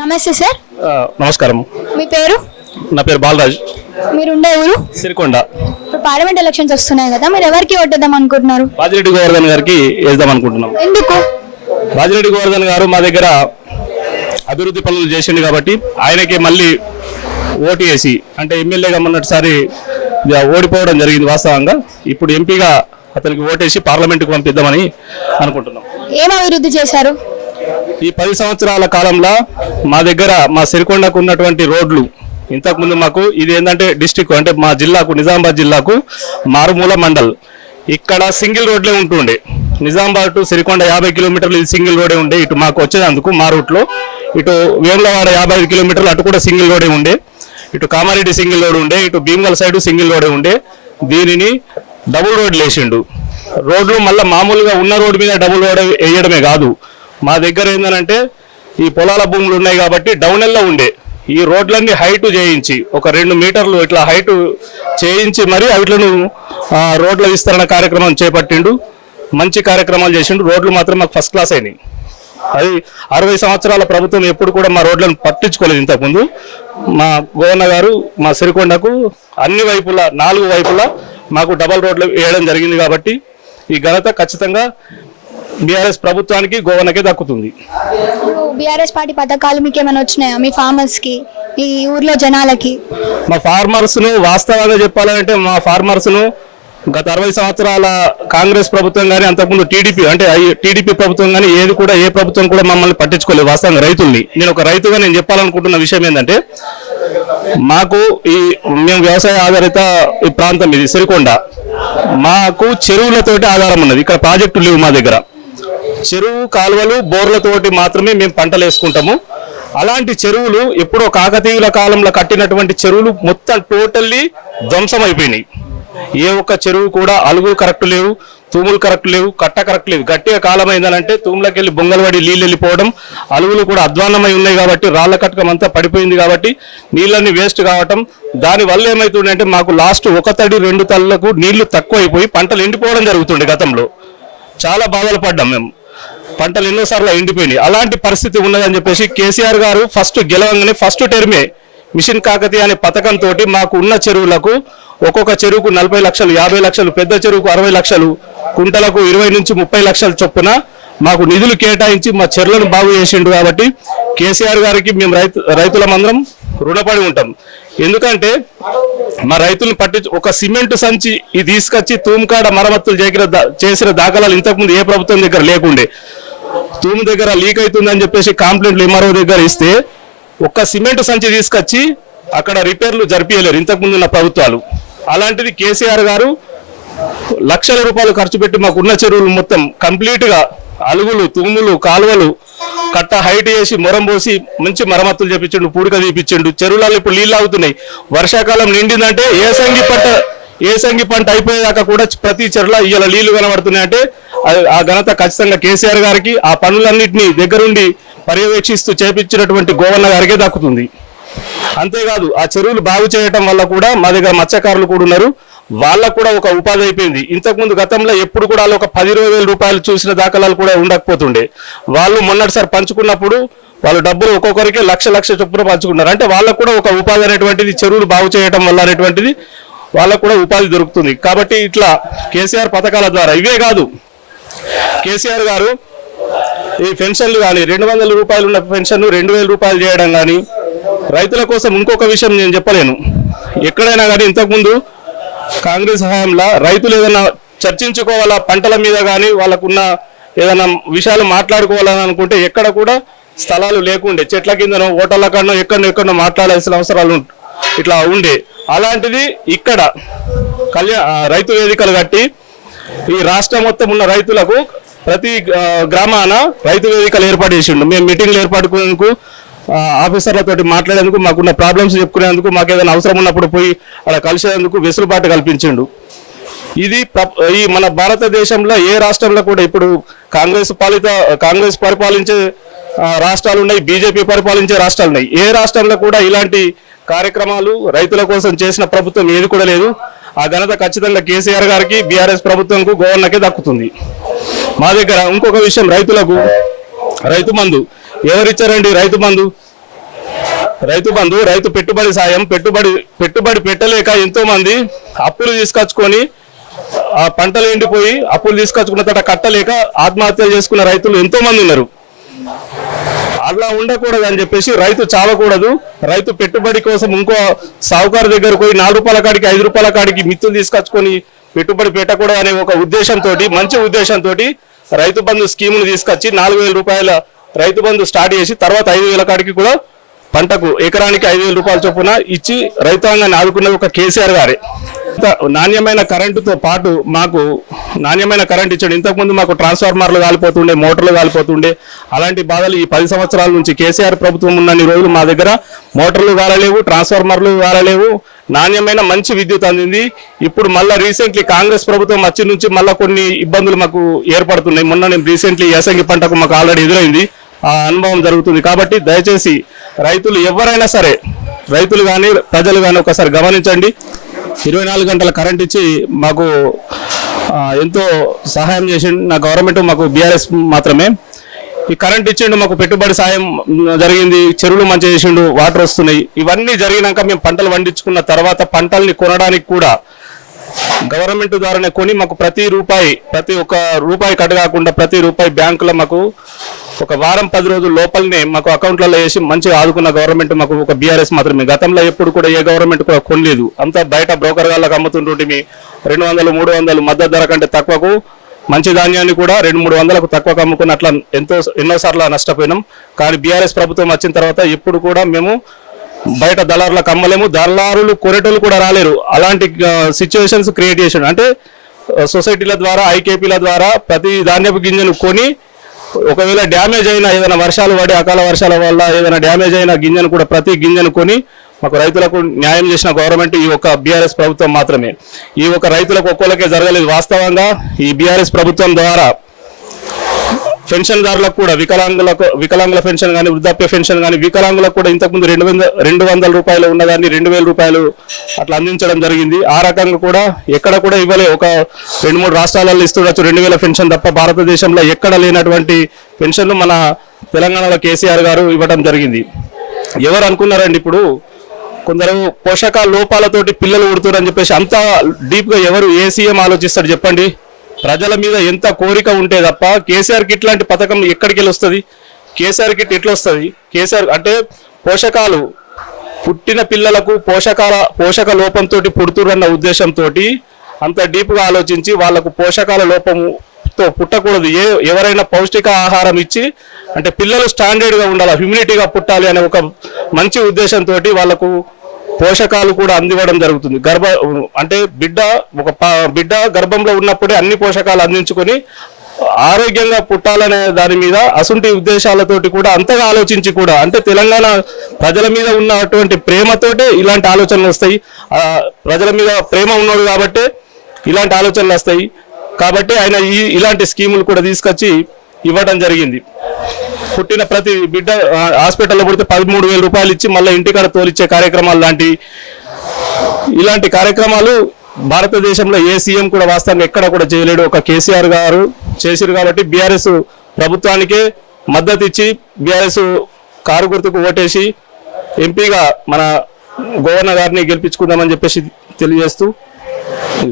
నమస్తే సార్. నమస్కారం. మీ పేరు? నా పేరు బాలరాజ్. మీరు ఉండే ఊరు? సిరికొండ. ఇప్పుడు పార్లమెంట్ ఎలక్షన్స్ వస్తున్నాయి కదా, మీరు ఎవరికి ఓటేద్దాం అనుకుంటున్నారు? బాజిరెడ్డి గోవర్ధన్ గారికి వేద్దాం అనుకుంటున్నాం. ఎందుకు? బాజిరెడ్డి గోవర్ధన్ గారు మా దగ్గర అభివృద్ధి పనులు చేసిండు కాబట్టి ఆయనకి మళ్ళీ ఓటు వేసి, అంటే ఎమ్మెల్యేగా మొన్నటిసారి ఓడిపోవడం జరిగింది వాస్తవంగా. ఇప్పుడు ఎంపీగా అతనికి ఓటేసి పార్లమెంటుకు పంపిద్దామని అనుకుంటున్నాం. ఏం అభివృద్ధి చేశారు? ఈ 10 సంవత్సరాల కాలంలో మా దగ్గర మా సిరికొండకు ఉన్నటువంటి రోడ్లు, ఇంతకుముందు మాకు ఇది ఏంటంటే డిస్టిక్, అంటే మా జిల్లాకు, నిజామాబాద్ జిల్లాకు మారుమూల మండల్, ఇక్కడ సింగిల్ రోడ్లే ఉంటుండే. నిజామాబాద్ టు సిరికొండ 50 కిలోమీటర్లు ఇది సింగిల్ రోడే ఉండే. ఇటు మాకు వచ్చేందుకు మా రూట్లో, ఇటు వేములవాడ 55 కిలోమీటర్లు అటు కూడా సింగిల్ రోడే ఉండే. ఇటు కామారెడ్డి సింగిల్ రోడ్ ఉండే, ఇటు భీమగల్ సైడ్ సింగిల్ రోడే ఉండే. దీనిని డబుల్ రోడ్లు వేసిండు. రోడ్లు మళ్ళీ మామూలుగా ఉన్న రోడ్డు మీద డబుల్ రోడ్ వేయడమే కాదు, మా దగ్గర ఏంటంటే ఈ పొలాల భూములు ఉన్నాయి కాబట్టి డౌనెల్లో ఉండే ఈ రోడ్లన్నీ హైట్ చేయించి, ఒక 2 మీటర్లు ఇట్లా హైట్ చేయించి మరి వాటిలను రోడ్ల విస్తరణ కార్యక్రమం చేపట్టిండు. మంచి కార్యక్రమాలు చేసిండు. రోడ్లు మాత్రం మాకు ఫస్ట్ క్లాస్ అయినాయి. అది 60 సంవత్సరాల ప్రభుత్వం ఎప్పుడు కూడా మా రోడ్లను పట్టించుకోలేదు. ఇంతకుముందు మా గవర్నర్ గారు మా సిరికొండకు అన్ని వైపులా 4 వైపులా మాకు డబల్ రోడ్లు వేయడం జరిగింది కాబట్టి ఈ ఘనత ఖచ్చితంగా బీఆర్ఎస్ ప్రభుత్వానికి, గవర్నర్కే దక్కుతుంది. బీఆర్ఎస్ పార్టీ పథకాలు మీకు ఏమైనా వచ్చినాయా మీ ఫార్మర్స్కి, ఈ ఊర్లో జనాలకి? మా ఫార్మర్స్ను వాస్తవంగా చెప్పాలంటే మా ఫార్మర్స్ను గత 60 సంవత్సరాల కాంగ్రెస్ ప్రభుత్వం కానీ, అంతకుముందు టీడీపీ ప్రభుత్వం కానీ ఏ ప్రభుత్వం కూడా మమ్మల్ని పట్టించుకోలేదు. వాస్తవంగా రైతుల్ని, నేను ఒక రైతుగా నేను చెప్పాలనుకుంటున్న విషయం ఏంటంటే, మాకు మేము వ్యవసాయ ఆధారిత ఈ ప్రాంతం ఇది సిరికొండ. మాకు చెరువులతోటి ఆధారం ఉన్నది. ఇక్కడ ప్రాజెక్టులు లేవు మా దగ్గర. చెరువు, కాలువలు, బోర్లతోటి మాత్రమే మేము పంటలు వేసుకుంటాము. అలాంటి చెరువులు ఎప్పుడో కాకతీయుల కాలంలో కట్టినటువంటి చెరువులు మొత్తం టోటల్లీ ధ్వంసం అయిపోయినాయి. ఏ ఒక్క చెరువు కూడా అలుగులు కరెక్ట్ లేవు, తూములు కరెక్ట్ లేవు, కట్ట కరెక్ట్ లేవు. గట్టిగా కాలం అయిందనంటే తూములకి వెళ్ళి బొంగలవాడి నీళ్ళు వెళ్ళిపోవడం, అలుగులు కూడా అధ్వాన్నమై ఉన్నాయి కాబట్టి, రాళ్ల కట్టకం అంతా పడిపోయింది కాబట్టి నీళ్ళన్నీ వేస్ట్ కావటం. దానివల్ల ఏమవుతుందంటే మాకు లాస్ట్ 1 తడి 2 తళ్ళకు నీళ్లు తక్కువ అయిపోయి పంటలు ఎండిపోవడం జరుగుతుండే. గతంలో చాలా బాధలు పడ్డాం మేము. పంటలు ఎన్నోసార్లు ఎండిపోయినాయి. అలాంటి పరిస్థితి ఉన్నదని చెప్పేసి కేసీఆర్ గారు ఫస్ట్ గెలవంగానే ఫస్ట్ టర్మే మిషన్ కాకతీయ అనే పథకంతో మాకు ఉన్న చెరువులకు ఒక్కొక్క చెరువుకు 40 లక్షలు, 50 లక్షలు, పెద్ద చెరువుకు 60 లక్షలు, కుంటలకు 20 నుంచి 30 లక్షల చొప్పున మాకు నిధులు కేటాయించి మా చెరువులను బాగు చేసిండు. కాబట్టి కేసీఆర్ గారికి మేము రైతులమందరం రుణపడి ఉంటాం. ఎందుకంటే మా రైతులను ఒక సిమెంట్ సంచి ఇది తీసుకొచ్చి తూముకాడ మరమ్మతులు చేసిన దాఖలాలు ఇంతకుముందు ఏ ప్రభుత్వం దగ్గర లేకుండే. తూము దగ్గర లీక్ అవుతుందని చెప్పేసి కంప్లైంట్లు ఎంఆర్ఓ దగ్గర ఇస్తే ఒక్క సిమెంట్ సంచి తీసుకొచ్చి అక్కడ రిపేర్లు జరిపియలేరు ఇంతకుముందు ఉన్న ప్రభుత్వాలు. అలాంటిది కేసీఆర్ గారు లక్షల రూపాయలు ఖర్చు పెట్టి మాకున్న చెరువులు మొత్తం కంప్లీట్గా అలుగులు, తూములు, కాలువలు కట్ట హైట్ చేసి మొరం పోసి మంచి మరమ్మతులు చేపించిండు, పూడిక తీపించిండు. చెరువులలో ఇప్పుడు నీళ్ళు అవుతున్నాయి. వర్షాకాలం నిండిందంటే ఏసంగి పంట అయిపోయేదాకా కూడా ప్రతి చెరువులో ఇవాళ నీళ్లు కనబడుతున్నాయంటే ఆ ఘనత ఖచ్చితంగా కేసీఆర్ గారికి, ఆ పనులన్నింటినీ దగ్గరుండి పర్యవేక్షిస్తూ చేపించినటువంటి గవర్నర్ గారికే దక్కుతుంది. అంతేకాదు ఆ చెరువులు బాగు చేయటం వల్ల కూడా మా దగ్గర మత్స్యకారులు కూడా ఉన్నారు, వాళ్ళకు కూడా ఒక ఉపాధి అయిపోయింది. ఇంతకుముందు గతంలో ఎప్పుడు కూడా వాళ్ళు ఒక 10-20 వేల రూపాయలు చూసిన దాఖలాలు కూడా ఉండకపోతుండే. వాళ్ళు మొన్నటిసారి పంచుకున్నప్పుడు వాళ్ళు డబ్బులు ఒక్కొక్కరికి లక్ష చొప్పున పంచుకున్నారు. అంటే వాళ్ళకు కూడా ఒక ఉపాధి అనేటువంటిది చెరువులు బాగు చేయటం వల్ల అనేటువంటిది వాళ్ళకు కూడా ఉపాధి దొరుకుతుంది. కాబట్టి ఇట్లా కేసీఆర్ పథకాల ద్వారా, ఇవే కాదు కేసీఆర్ గారు ఈ పెన్షన్లు కానీ 200 రూపాయలు ఉన్న పెన్షన్ 2000 రూపాయలు చేయడం కానీ, రైతుల కోసం ఇంకొక విషయం నేను చెప్పలేను. ఎక్కడైనా కానీ ఇంతకుముందు కాంగ్రెస్ హయాంలో రైతులు ఏదైనా చర్చించుకోవాలా పంటల మీద కానీ, వాళ్ళకున్న ఏదైనా విషయాలు మాట్లాడుకోవాలని అనుకుంటే ఎక్కడ కూడా స్థలాలు లేకుండే. చెట్ల కిందనో, ఓటర్ల కన్నా ఎక్కడో మాట్లాడాల్సిన అవసరాలు ఇట్లా ఉండే. అలాంటిది ఇక్కడ రైతు వేదికలు కట్టి ఈ రాష్ట్రం మొత్తం ఉన్న రైతులకు ప్రతి గ్రామాన రైతు వేదికలు ఏర్పాటు చేసిండు. మేము మీటింగ్లు ఏర్పాటుకునేందుకు, ఆఫీసర్లతోటి మాట్లాడేందుకు, మాకున్న ప్రాబ్లమ్స్ చెప్పుకునేందుకు, మాకు ఏదైనా అవసరం ఉన్నప్పుడు పోయి అలా కలిసేందుకు వెసులుబాటు కల్పించిండు. ఇది ఈ మన భారతదేశంలో ఏ రాష్ట్రంలో కూడా ఇప్పుడు కాంగ్రెస్ పరిపాలించే రాష్ట్రాలు ఉన్నాయి, బీజేపీ పరిపాలించే రాష్ట్రాలు ఉన్నాయి. ఏ రాష్ట్రంలో కూడా ఇలాంటి కార్యక్రమాలు రైతుల కోసం చేసిన ప్రభుత్వం ఏది కూడా లేదు. ఆ ఘనత ఖచ్చితంగా కేసీఆర్ గారికి, బీఆర్ఎస్ ప్రభుత్వంకు, గవర్నర్కే దక్కుతుంది. మా దగ్గర ఇంకొక విషయం, రైతులకు రైతు బంధు ఎవరిచ్చారండి? రైతు బంధు రైతు బంధు, రైతు పెట్టుబడి సాయం, పెట్టుబడి పెట్టలేక ఎంతో మంది అప్పులు తీసుకొచ్చుకొని ఆ పంటలు ఎండిపోయి అప్పులు తీసుకొచ్చుకున్న తర్వాత కట్టలేక ఆత్మహత్యలు చేసుకున్న రైతులు ఎంతో మంది ఉన్నారు. అలా ఉండకూడదు అని చెప్పేసి రైతు చావకూడదు, రైతు పెట్టుబడి కోసం ఇంకో సావుకారు దగ్గరకు పోయి 4 రూపాయల కాడికి 5 రూపాయల కాడికి మిత్తులు తీసుకొచ్చుకొని పెట్టుబడి పెట్టకూడదు అనే ఒక ఉద్దేశంతో, మంచి ఉద్దేశంతో రైతు బంధు స్కీమును తీసుకొచ్చి 4,000 రూపాయల రైతు బంధు స్టార్ట్ చేసి తర్వాత 5,000 కాడికి కూడా పంటకు ఎకరానికి 5,000 రూపాయల చొప్పున ఇచ్చి రైతాంగాన్ని ఆదుకున్నది ఒక కేసీఆర్ గారే. నాణ్యమైన కరెంటుతో పాటు మాకు నాణ్యమైన కరెంట్ ఇచ్చాడు. ఇంతకుముందు మాకు ట్రాన్స్ఫార్మర్లు కాలిపోతుండే, మోటార్లు కాలిపోతుండే. అలాంటి బాధలు ఈ 10 సంవత్సరాల నుంచి కేసీఆర్ ప్రభుత్వం ఉన్నన్ని రోజులు మా దగ్గర మోటార్లు కాలలేవు, ట్రాన్స్ఫార్మర్లు కాలలేవు, నాణ్యమైన మంచి విద్యుత్ అందింది. ఇప్పుడు మళ్ళీ రీసెంట్లీ కాంగ్రెస్ ప్రభుత్వం వచ్చి నుంచి మళ్ళీ కొన్ని ఇబ్బందులు మాకు ఏర్పడుతున్నాయి. మొన్న నేను రీసెంట్లీ యాసంగి పంటకు మాకు ఆల్రెడీ ఎదురైంది, ఆ అనుభవం జరుగుతుంది. కాబట్టి దయచేసి రైతులు ఎవరైనా సరే, రైతులు కానీ ప్రజలు కానీ ఒకసారి గమనించండి. 24 గంటల కరెంట్ ఇచ్చి మాకు ఎంతో సహాయం చేసిండు నా గవర్నమెంట్, మాకు బీఆర్ఎస్ మాత్రమే. ఈ కరెంట్ ఇచ్చిండు, మాకు పెట్టుబడి సాయం జరిగింది, చెరువులు మంచిగా చేసిండు, వాటర్ వస్తున్నాయి. ఇవన్నీ జరిగినాక మేము పంటలు పండించుకున్న తర్వాత పంటల్ని కొనడానికి కూడా గవర్నమెంట్ ద్వారానే కొని మాకు ప్రతి ఒక్క రూపాయి కట్ కాకుండా ప్రతి రూపాయి బ్యాంకులో మాకు ఒక వారం 10 రోజుల లోపలనే మాకు అకౌంట్లలో వేసి మంచిగా ఆదుకున్న గవర్నమెంట్ మాకు ఒక బీఆర్ఎస్ మాత్రమే. గతంలో ఎప్పుడు కూడా ఏ గవర్నమెంట్ కూడా కొనలేదు. అంతా బయట బ్రోకర్ గాళ్ళకి అమ్ముతుంటే 200, 300 మద్దతు ధర కంటే తక్కువకు మంచి ధాన్యాన్ని కూడా 200-300కు తక్కువకు అమ్ముకుని అట్లా ఎన్నోసార్లు నష్టపోయినాం. కానీ బీఆర్ఎస్ ప్రభుత్వం వచ్చిన తర్వాత ఎప్పుడు కూడా మేము బయట దళారులకు అమ్మలేము, దళారులు కొనేటోళ్ళు కూడా రాలేరు. అలాంటి సిచ్యువేషన్స్ క్రియేట్ చేసాడు. అంటే సొసైటీల ద్వారా, ఐకేపీల ద్వారా ప్రతి ధాన్యపు గింజను కొని ఒకవేళ డ్యామేజ్ అయినా, ఏదైనా వర్షాలు పడి అకాల వర్షాల వల్ల ఏదైనా డ్యామేజ్ అయిన గింజను కూడా ప్రతి గింజను కొని మాకు రైతులకు న్యాయం చేసిన గవర్నమెంట్ ఈ ఒక బీఆర్ఎస్ ప్రభుత్వం మాత్రమే. ఈ ఒక రైతులకు ఒక్కోళ్ళకే జరగలేదు. వాస్తవంగా ఈ బీఆర్ఎస్ ప్రభుత్వం ద్వారా పెన్షన్దారులకు కూడా వికలాంగుల పెన్షన్ కానీ, వృద్ధాప్య పెన్షన్ కానీ, వికలాంగులకు కూడా ఇంతకుముందు 200 రూపాయలు ఉన్నదాన్ని 2,000 రూపాయలు అట్లా అందించడం జరిగింది. ఆ రకంగా కూడా ఎక్కడ కూడా ఇవ్వలే. ఒక 2-3 రాష్ట్రాలలో ఇస్తుండొచ్చు 2,000 పెన్షన్ తప్ప భారతదేశంలో ఎక్కడ లేనటువంటి పెన్షన్లు మన తెలంగాణలో కేసీఆర్ గారు ఇవ్వడం జరిగింది. ఎవరు అనుకున్నారండి ఇప్పుడు కొందరు పోషకాల లోపాలతోటి పిల్లలు పుడుతున్నారని చెప్పేసి అంత డీప్గా ఎవరు ఏ సీఎం ఆలోచిస్తాడు చెప్పండి? ప్రజల మీద ఎంత కోరిక ఉంటే తప్ప కేసీఆర్ కిట్ లాంటి పథకం ఎక్కడికి వెళ్ళి వస్తుంది? కేసీఆర్ కిట్ ఎట్లా వస్తుంది? కేసీఆర్ అంటే పోషకాలు పుట్టిన పిల్లలకు పోషక లోపంతో పుడుతురన్న ఉద్దేశంతో అంత డీప్గా ఆలోచించి వాళ్ళకు పోషకాల లోపంతో పుట్టకూడదు, ఎవరైనా పౌష్టిక ఆహారం ఇచ్చి అంటే పిల్లలు స్టాండర్డ్గా ఉండాలి, హ్యూమినిటీగా పుట్టాలి అనే ఒక మంచి ఉద్దేశంతో వాళ్ళకు పోషకాలు కూడా అందివ్వడం జరుగుతుంది. అంటే బిడ్డ గర్భంలో ఉన్నప్పుడే అన్ని పోషకాలు అందించుకొని ఆరోగ్యంగా పుట్టాలనే దాని మీద అసుంటి ఉద్దేశాలతోటి కూడా అంతగా ఆలోచించి కూడా అంటే తెలంగాణ ప్రజల మీద ఉన్నటువంటి ప్రేమతోటే ఇలాంటి ఆలోచనలు వస్తాయి. ప్రజల మీద ప్రేమ ఉన్నాడు కాబట్టి ఇలాంటి ఆలోచనలు వస్తాయి. కాబట్టి ఆయన ఇలాంటి స్కీములు కూడా తీసుకొచ్చి ఇవ్వడం జరిగింది. పుట్టిన ప్రతి బిడ్డ హాస్పిటల్లో పుడితే 13,000 రూపాయలు ఇచ్చి మళ్ళీ ఇంటికాడ తోలిచ్చే కార్యక్రమాలు ఇలాంటి కార్యక్రమాలు భారతదేశంలో ఏ సీఎం కూడా వాస్తవంగా ఎక్కడ కూడా చేయలేడు. ఒక కేసీఆర్ గారు చేసిరు కాబట్టి బీఆర్ఎస్ ప్రభుత్వానికే మద్దతు ఇచ్చి బీఆర్ఎస్ కారు గుర్తుకు ఓటేసి ఎంపీగా మన గవర్నర్ గారిని గెలిపించుకుందామని చెప్పేసి తెలియజేస్తూ